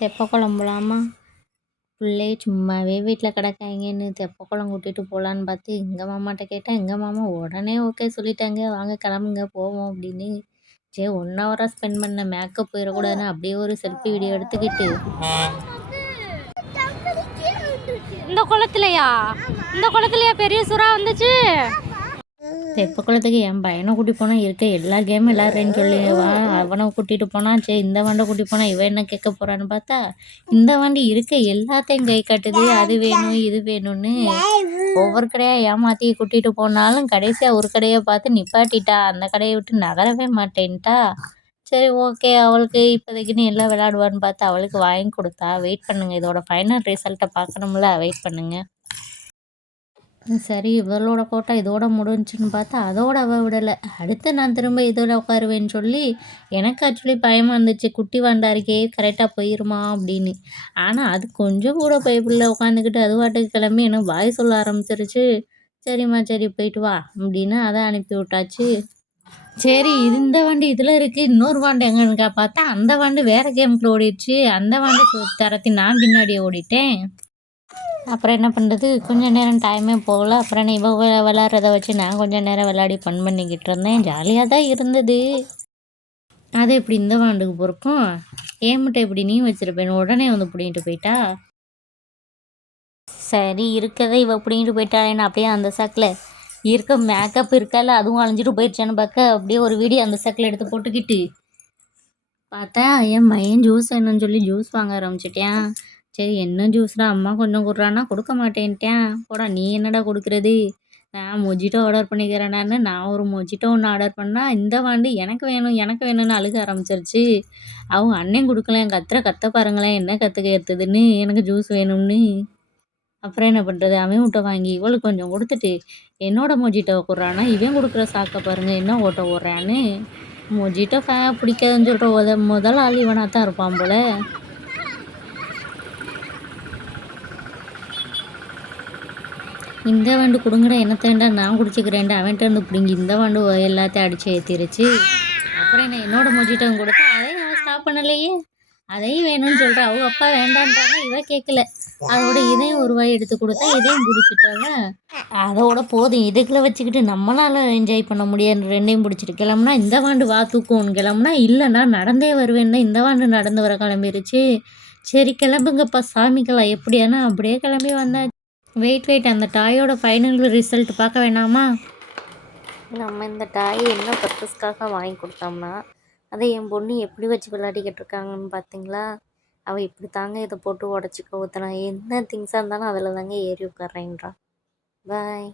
தெப்ப குழம்புலாமா பிள்ளைய சும்மாவே வீட்டில் கிடக்காங்கன்னு தெப்ப குளம் கூட்டிகிட்டு போகலான்னு பார்த்து எங்கள் மாமாட்ட கேட்டேன். எங்கள் மாமா உடனே ஓகே சொல்லிட்டாங்க. வாங்க கிளம்புங்க போவோம் அப்படின்னு. சரி 1 ஹவராக ஸ்பெண்ட் பண்ண மேக்கப் போயிடக்கூடாதுன்னு அப்படியே ஒரு செல்ஃபி வீடியோ எடுத்துக்கிட்டு இந்த குளத்துலையா பெரிய சுறா வந்துச்சு. தெப்ப குளத்துக்கு என் பையனை கூட்டி போனால் இருக்க எல்லா கேமும் விளாட்றேன்னு சொல்லிவா. அவனை கூட்டிகிட்டு போனால் சரி இந்த வாண்டை கூட்டி போனால் இவன் என்ன கேட்க போகிறான்னு பார்த்தா இந்த வாண்டி இருக்க எல்லாத்தையும் கை காட்டுது. அது வேணும் இது வேணும்னு ஒவ்வொரு கடையாக ஏமாற்றி கூட்டிகிட்டு போனாலும் கடைசியாக ஒரு கடையை பார்த்து நிப்பாட்டிட்டா. அந்த கடையை விட்டு நகரவே மாட்டேன்ட்டா. சரி ஓகே அவளுக்கு இப்போதைக்குன்னு எல்லாம் விளையாடுவான்னு பார்த்து அவளுக்கு வாங்கி கொடுத்தா. வெயிட் பண்ணுங்கள், இதோட ஃபைனல் ரிசல்ட்டை பார்க்கணும்ல, வெயிட் பண்ணுங்கள். சரி இவளோட கோட்டை இதோட முடிஞ்சுன்னு பார்த்தா அதோட அவள் விடலை. அடுத்து நான் திரும்ப இதோட உட்காருவேன்னு சொல்லி எனக்கு ஆக்சுவலி பயமாக இருந்துச்சு. குட்டி வாண்டா இருக்கே கரெக்டாக போயிருமா அப்படின்னு. ஆனால் அது கொஞ்சம் கூட பயப்பில்லை. உட்காந்துக்கிட்டு அது வாட்டுக்கு கிளம்பி எனக்கு பாய் சொல்ல ஆரம்பிச்சிருச்சு. சரிம்மா சரி போயிட்டு வா அப்படின்னு அதை அனுப்பி விட்டாச்சு. சரி இந்த வாண்டு இதில் இருக்குது, இன்னொரு வாண்டு எங்கன்னு பார்த்தா அந்த வாண்டு வேறு கேமுக்குள்ள ஓடிடுச்சு. அந்த வாண்டு தரத்தி நான் பின்னாடியே ஓடிட்டேன். அப்புறம் என்ன பண்ணுறது, கொஞ்சம் நேரம் டைமே போகல. அப்புறம் இவ விளாட்றத வச்சு நான் கொஞ்சம் நேரம் விளையாடி ஃபன் பண்ணிக்கிட்டு இருந்தேன். ஜாலியாக தான் இருந்தது. அது எப்படி இந்த வாண்டுக்கு பொறுக்கும் ஏமிட்ட இப்படி நீ வச்சுருப்பேன் உடனே வந்து பிடிங்கிட்டு போயிட்டா. சரி இருக்கதை இவ பிடிங்கிட்டு போயிட்டாளேன்னு அப்படியே அந்த சாக்கில் இருக்க மேக்கப் இருக்கால அதுவும் அழிஞ்சிட்டு போயிடுச்சான்னு பார்க்க அப்படியே ஒரு வீடியோ அந்த சாக்கில் எடுத்து போட்டுக்கிட்டு பார்த்தா என் பையன் ஜூஸ் வேணும்னு சொல்லி ஜூஸ் வாங்க ஆரம்பிச்சிட்டேன். சரி என்ன ஜூஸ்டா அம்மா கொஞ்சம் கொடுறான்னா கொடுக்க மாட்டேன்ட்டேன். போடா நீ என்னடா கொடுக்குறது, நான் மொஜிட்டோ ஆர்டர் பண்ணிக்கிறேன்னான்னு நான் ஒரு மொஜிட்டோ ஒன்று ஆர்டர் பண்ணால் இந்த வாண்டு எனக்கு வேணும் எனக்கு வேணும்னு அழுக ஆரம்பிச்சிருச்சு. அவங்க அண்ணன் கொடுக்கல கத்த பாருங்களேன் என்ன கற்றுக்க ஏற்றுதுன்னு எனக்கு ஜூஸ் வேணும்னு. அப்புறம் என்ன பண்ணுறது, அவன் விட்ட வாங்கி இவளுக்கு கொஞ்சம் கொடுத்துட்டு என்னோட மொஜிட்டோவை கொடுறான்னா இவன் கொடுக்குற சாக்க பாருங்க என்ன ஓட்ட ஓடுறான்னு. மொஜிட்டோ பிடிக்காதுன்னு சொல்கிற முதல் ஆள் இவனாக தான் இருப்பான் போல. இந்த வாண்டு கொடுங்கடா என்னத்தேண்டா நான் குடிச்சிக்கிறேன்டா அவன்கிட்ட இருந்து பிடிங்கி இந்த வாண்டு எல்லாத்தையும் அடித்து ஏற்றிருச்சு. அப்புறம் என்னோட மொஜிட்டோவும் கொடுத்தா அதையும் அவன் ஸ்டாப் பண்ணலையே. அதையும் வேணும்னு சொல்கிறா. அவங்க அப்பா வேண்டான்றாங்க, இவ கேட்கல. அதோட இதையும் ஒரு வாய் எடுத்து கொடுத்தா இதையும் பிடிச்சிட்டாங்க. அதோட போதும் இதுக்குள்ள வச்சுக்கிட்டு நம்மளால என்ஜாய் பண்ண முடியாது. ரெண்டையும் பிடிச்சிட்டு கிளம்புனா இந்த வாண்டு வா தூக்குவோன்னு கிளம்புனா இல்லைன்னா நடந்தே வருவேன்னா இந்த வாண்டு நடந்து வர கிளம்பிருச்சு. சரி கிளம்புங்கப்பா சாமிக்கலாம் எப்படியானா அப்படியே கிளம்பி வந்தாச்சு. வெயிட் அந்த டாயோட ஃபைனல் ரிசல்ட் பார்க்க வேணாமா. நம்ம இந்த டாயை என்ன பர்பஸ்க்காக வாங்கி கொடுத்தோம்னா அதை என் பொண்ணு எப்படி வச்சு விளையாடிக்கிட்டு இருக்காங்கன்னு பார்த்தீங்களா. அவள் இப்படி தாங்க இதை போட்டு உடச்சிக்க ஊற்றுனா என்ன திங்ஸாக இருந்தாலும் அதில் தாங்க ஏறி உட்கார்றேன்றா. பாய்.